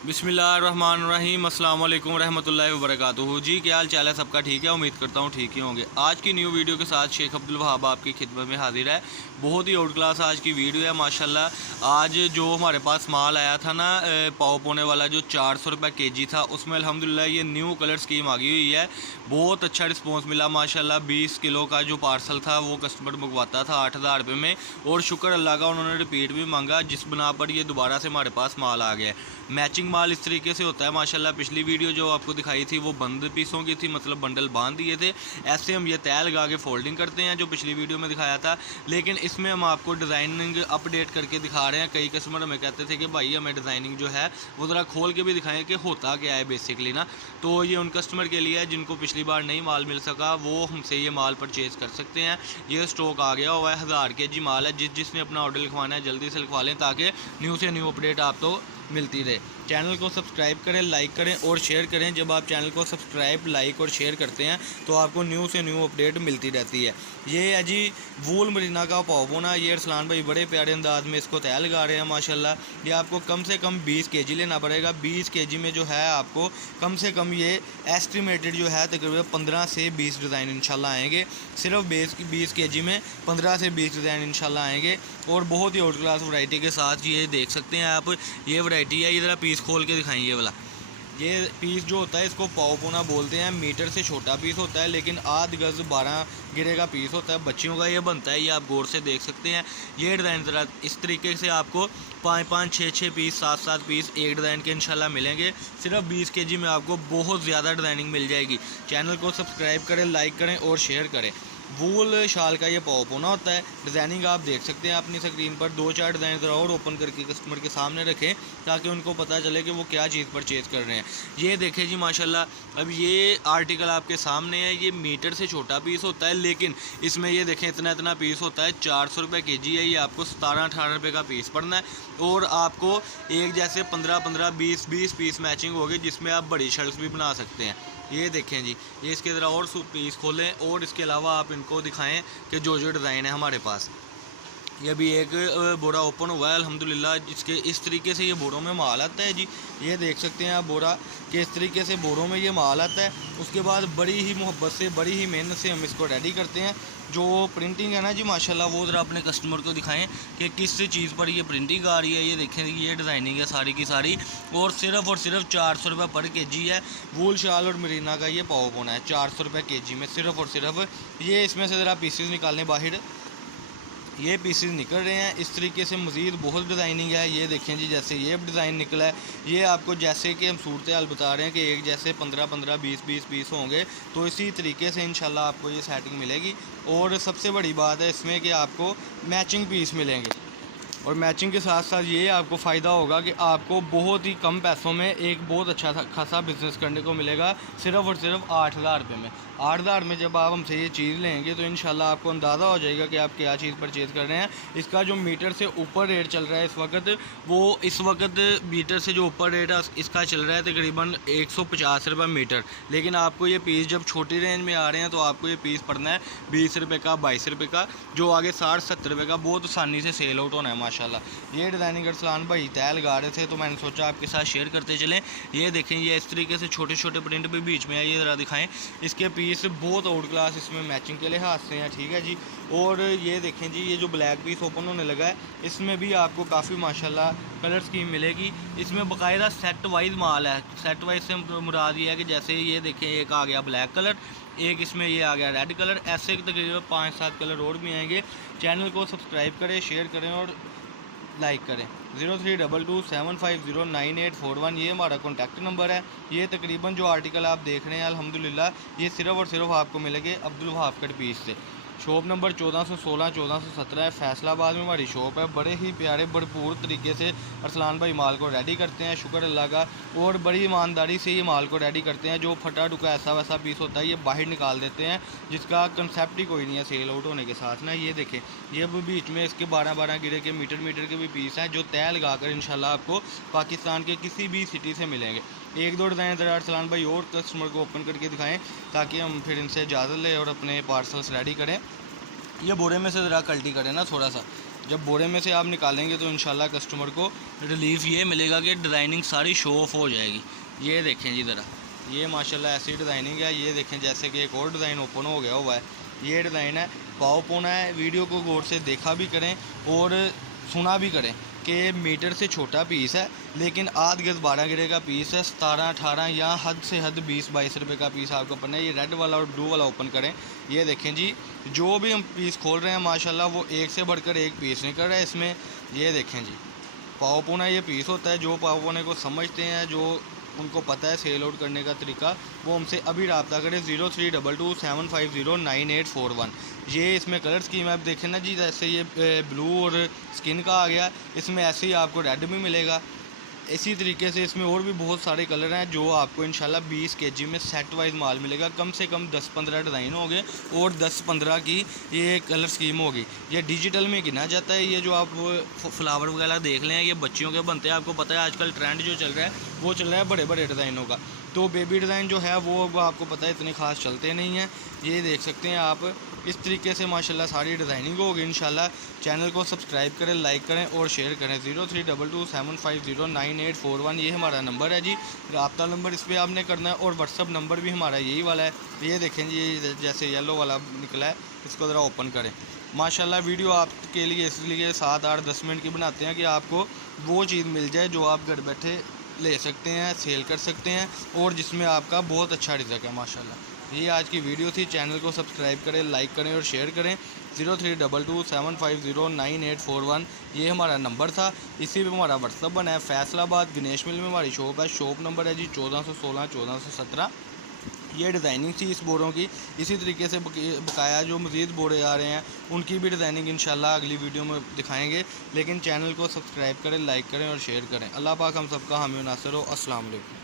बिस्मिल्लाहिर्रहमानिर्रहीम अस्सलाम वालेकुम रहमतुल्लाहि व बरकातुहू। जी क्या हाल चाल है सबका? ठीक है, उम्मीद करता हूँ ठीक ही होंगे। आज की न्यू वीडियो के साथ शेख अब्दुल वहाब आपकी खिदमत में हाजिर है। बहुत ही आउट क्लास आज की वीडियो है माशाल्लाह। आज जो हमारे पास माल आया था ना पाव पोने वाला जो 400 रुपये केजी था, उसमें अल्हम्दुलिल्लाह ये न्यू कलर स्कीम आ गई हुई है। बहुत अच्छा रिस्पॉन्स मिला माशाल्लाह। 20 किलो का जो पार्सल था वो कस्टमर मंगवाता था 8,000 रुपये में, और शुक्र अल्लाह का उन्होंने रिपीट भी मांगा, जिस बना पर ये दोबारा से हमारे पास माल आ गया है। मैचिंग माल इस तरीके से होता है माशाल्लाह। पिछली वीडियो जो आपको दिखाई थी वो बंद पीसों की थी, मतलब बंडल बांध दिए थे। ऐसे हम ये तय लगा के फोल्डिंग करते हैं जो पिछली वीडियो में दिखाया था, लेकिन इसमें हम आपको डिज़ाइनिंग अपडेट करके दिखा रहे हैं। कई कस्टमर हमें कहते थे कि भाई हमें डिज़ाइनिंग जो है वो ज़रा खोल के भी दिखाएं कि होता क्या है बेसिकली ना। तो ये उन कस्टमर के लिए है जिनको पिछली बार नहीं माल मिल सका, वो हमसे ये माल परचेज़ कर सकते हैं। ये स्टॉक आ गया हुआ है, 1000 kg माल है। जिसने अपना ऑर्डर लिखवाना है जल्दी से लिखवा लें, ताकि न्यू से न्यू अपडेट आप तो मिलती रहे। चैनल को सब्सक्राइब करें, लाइक करें और शेयर करें। जब आप चैनल को सब्सक्राइब, लाइक और शेयर करते हैं तो आपको न्यू से न्यू अपडेट मिलती रहती है। ये है जी वूल मरीना का पाव पोना। ये अरसलान भाई बड़े प्यारे अंदाज में इसको तय लगा रहे हैं माशाल्लाह। ये आपको कम से कम 20 kg लेना पड़ेगा। 20 kg में जो है आपको कम से कम ये एस्टिमेटेड जो है तकरीबन 15 से 20 डिज़ाइन इंशाल्लाह आएंगे। सिर्फ 20 kg में 15 से 20 डिज़ाइन इंशाल्लाह आएंगे, और बहुत ही आउट क्लास वैरायटी के साथ ये देख सकते हैं आप। ये वैरायटी है, ये ज़रा पीस खोल के दिखाएं। ये वाला ये पीस जो होता है इसको पाव पोना बोलते हैं। मीटर से छोटा पीस होता है, लेकिन आध गज़ 12 गिरे का पीस होता है। बच्चियों का ये बनता है, ये आप गौर से देख सकते हैं। ये डिज़ाइन ज़रा इस तरीके से आपको 5-5, 6-6 पीस, 7-7 पीस एक डिज़ाइन के इंशाल्लाह मिलेंगे। सिर्फ 20 kg में आपको बहुत ज़्यादा डिज़ाइनिंग मिल जाएगी। चैनल को सब्सक्राइब करें, लाइक करें और शेयर करें। वूल शाल का ये पाव पोना होता है। डिज़ाइनिंग आप देख सकते हैं अपनी स्क्रीन पर। 2-4 डिज़ाइन ज़रा और ओपन करके कस्टमर के सामने रखें, ताकि उनको पता चले कि वो क्या चीज़ परचेज़ कर रहे हैं। ये देखें जी माशाल्लाह। अब ये आर्टिकल आपके सामने है। ये मीटर से छोटा पीस होता है, लेकिन इसमें ये देखें इतना इतना पीस होता है। 400 रुपये kg है। ये आपको 17-18 रुपये का पीस पड़ना है, और आपको एक जैसे 15-15, 20-20 पीस मैचिंग होगी, जिसमें आप बड़ी शर्ट्स भी बना सकते हैं। ये देखें जी, ये इसके ज़रा और पीस खोलें, और इसके अलावा आप इनको दिखाएं कि जो जो डिज़ाइन है हमारे पास। ये भी एक बोरा ओपन हुआ है अल्हम्दुलिल्लाह। जिसके इस तरीके से ये बोरों में माल आता है जी। ये देख सकते हैं आप बोरा कि इस तरीके से बोरों में ये माल आता है। उसके बाद बड़ी ही मोहब्बत से, बड़ी ही मेहनत से हम इसको रेडी करते हैं। जो प्रिंटिंग है ना जी माशाल्लाह, वो ज़रा अपने कस्टमर को दिखाएं कि किस चीज़ पर ये प्रिंटिंग आ रही है। ये देखें, ये डिज़ाइनिंग है सारी की सारी, और सिर्फ 400 रुपये पर kg है। वूल शाल और मरीना का ये पाव पोना है 400 रुपये kg में, सिर्फ और सिर्फ। ये इसमें से ज़रा पीसेस निकालने बाहर, ये पीसेस निकल रहे हैं। इस तरीके से मज़ीद बहुत डिज़ाइनिंग है। ये देखें जी, जैसे ये डिज़ाइन निकला है। ये आपको जैसे कि हम सूरत हाल बता रहे हैं कि एक जैसे 15-15, 20-20 पीस होंगे, तो इसी तरीके से इंशाल्लाह आपको ये सेटिंग मिलेगी। और सबसे बड़ी बात है इसमें कि आपको मैचिंग पीस मिलेंगे, और मैचिंग के साथ साथ ये आपको फ़ायदा होगा कि आपको बहुत ही कम पैसों में एक बहुत अच्छा खासा बिज़नेस करने को मिलेगा। सिर्फ और सिर्फ 8,000 रुपये में। 8,000 में जब आप हमसे ये चीज़ लेंगे तो इंशाल्लाह आपको अंदाज़ा हो जाएगा कि आप क्या चीज़ परचेज़ कर रहे हैं। इसका जो मीटर से ऊपर रेट चल रहा है इस वक्त, वो इस वक्त मीटर से जो ऊपर रेट है इसका चल रहा है तकरीबन 150 रुपये मीटर। लेकिन आपको ये पीस जब छोटी रेंज में आ रहे हैं तो आपको ये पीस पड़ना है 20 रुपये का, 22 रुपये का, जो आगे 60-70 रुपये का बहुत आसानी से सेल आउट होना है माशाल्लाह। ये डिज़ाइनिंग अरसलान भाई तय लगा रहे थे, तो मैंने सोचा आपके साथ शेयर करते चलें। ये देखें, ये इस तरीके से छोटे छोटे प्रिंट भी बीच में है। ये ज़रा दिखाएं। इसके पीस बहुत आउट क्लास इसमें मैचिंग के लिहाज से हैं, ठीक है जी। और ये देखें जी, ये जो ब्लैक पीस ओपन होने लगा है, इसमें भी आपको काफ़ी माशाल्लाह कलर स्कीम मिलेगी। इसमें बाकायदा सेट वाइज माल है। सेट वाइज से मुराद ये है कि जैसे ये देखें, एक आ गया ब्लैक कलर, एक इसमें ये आ गया रेड कलर, ऐसे तकरीबन 5-7 कलर और भी आएंगे। चैनल को सब्सक्राइब करें, शेयर करें और लाइक करें। 032275098841 ये हमारा कॉन्टैक्ट नंबर है। ये तकरीबन जो आर्टिकल आप देख रहे हैं अल्हम्दुलिल्लाह, ये सिर्फ और सिर्फ आपको मिलेंगे अब्दुल वहाब कट पीस से। शॉप नंबर 1416, 1417 है। फैसलाबाद में हमारी शॉप है। बड़े ही प्यारे भरपूर तरीके से अरसलान भाई माल को रेडी करते हैं, शुक्र अल्लाह का, और बड़ी ईमानदारी से ये माल को रेडी करते हैं। जो फटा टुका ऐसा वैसा पीस होता है ये बाहर निकाल देते हैं, जिसका कंसेप्ट ही कोई नहीं है सेल आउट होने के साथ ना। ये देखें, ये बीच में इसके 12-12 गिरे के मीटर के भी पीस हैं, जो तय लगा कर इंशाल्लाह आपको पाकिस्तान के किसी भी सिटी से मिलेंगे। 1-2 डिज़ाइन ज़रा अरसलान भाई और कस्टमर को ओपन करके दिखाएं, ताकि हम फिर इनसे इजाज़त लें और अपने पार्सल्स रेडी करें। ये बोरे में से ज़रा कल्टी करें ना थोड़ा सा। जब बोरे में से आप निकालेंगे तो इंशाल्लाह कस्टमर को रिलीफ ये मिलेगा कि डिज़ाइनिंग सारी शो ऑफ हो जाएगी। ये देखें जी ज़रा, ये माशाल्लाह ऐसी डिज़ाइनिंग है। ये देखें जैसे कि एक और डिज़ाइन ओपन हो गया हुआ है, ये डिज़ाइन है पाव पोना है। वीडियो को गौर से देखा भी करें और सुना भी करें कि मीटर से छोटा पीस है, लेकिन आध गज 12 गिरे का पीस है। 17-18 या हद से हद 20-22 रुपये का पीस आपको पड़ना है। ये रेड वाला और ब्लू वाला ओपन करें। ये देखें जी, जो भी हम पीस खोल रहे हैं माशाल्लाह वो एक से बढ़कर एक पीस निकल रहा है इसमें। ये देखें जी, पाव पोना ये पीस होता है। जो पाव पोने को समझते हैं, जो उनको पता है सेल आउट करने का तरीका, वो हमसे अभी रब्ता करें 032275098141। ये इसमें कलर स्कीम है, आप देखें ना जी, जैसे ये ब्लू और स्किन का आ गया, इसमें ऐसे ही आपको रेड भी मिलेगा। इसी तरीके से इसमें और भी बहुत सारे कलर हैं जो आपको इंशाल्लाह 20 kg में सेट वाइज माल मिलेगा। कम से कम 10-15 डिज़ाइन होंगे और 10-15 की ये कलर स्कीम होगी। ये डिजिटल में गिना जाता है। ये जो आप फ्लावर वगैरह देख लें, ये बच्चियों के बनते हैं। आपको पता है आजकल ट्रेंड जो चल रहा है वो चल रहा है बड़े बड़े डिज़ाइनों का। तो बेबी डिज़ाइन जो है वो आपको पता है इतने ख़ास चलते नहीं हैं। ये देख सकते हैं आप, इस तरीके से माशाल्लाह सारी डिज़ाइनिंग होगी इंशाल्लाह। चैनल को सब्सक्राइब करें, लाइक करें और शेयर करें। 032275098141 ये हमारा नंबर है जी, रब्ता नंबर इस पर आपने करना है। और व्हाट्सअप नंबर भी हमारा यही वाला है। ये देखें जी, ये जैसे येलो वाला निकला है, इसको ज़रा ओपन करें। माशाल्लाह वीडियो आपके लिए इसलिए 7-8-10 मिनट की बनाते हैं कि आपको वो चीज़ मिल जाए जो आप घर बैठे ले सकते हैं, सेल कर सकते हैं और जिसमें आपका बहुत अच्छा रिज़ल्ट है माशाल्लाह। ये आज की वीडियो थी। चैनल को सब्सक्राइब करें, लाइक करें और शेयर करें। 032275098141 ये हमारा नंबर था। इसी पे हमारा व्हाट्सअप बना है। फैसलाबाद गणेश मिल में हमारी शॉप है। शॉप नंबर है जी 1416-1417। ये डिज़ाइनिंग थी इस बोरों की। इसी तरीके से बकाया जो मज़ीद बोरे आ रहे हैं उनकी भी डिज़ाइनिंग इंशाल्लाह अगली वीडियो में दिखाएंगे। लेकिन चैनल को सब्सक्राइब करें, लाइक करें और शेयर करें। अल्लाह पाक हम सबका हामी नासिर हो। अस्सलाम वालेकुम।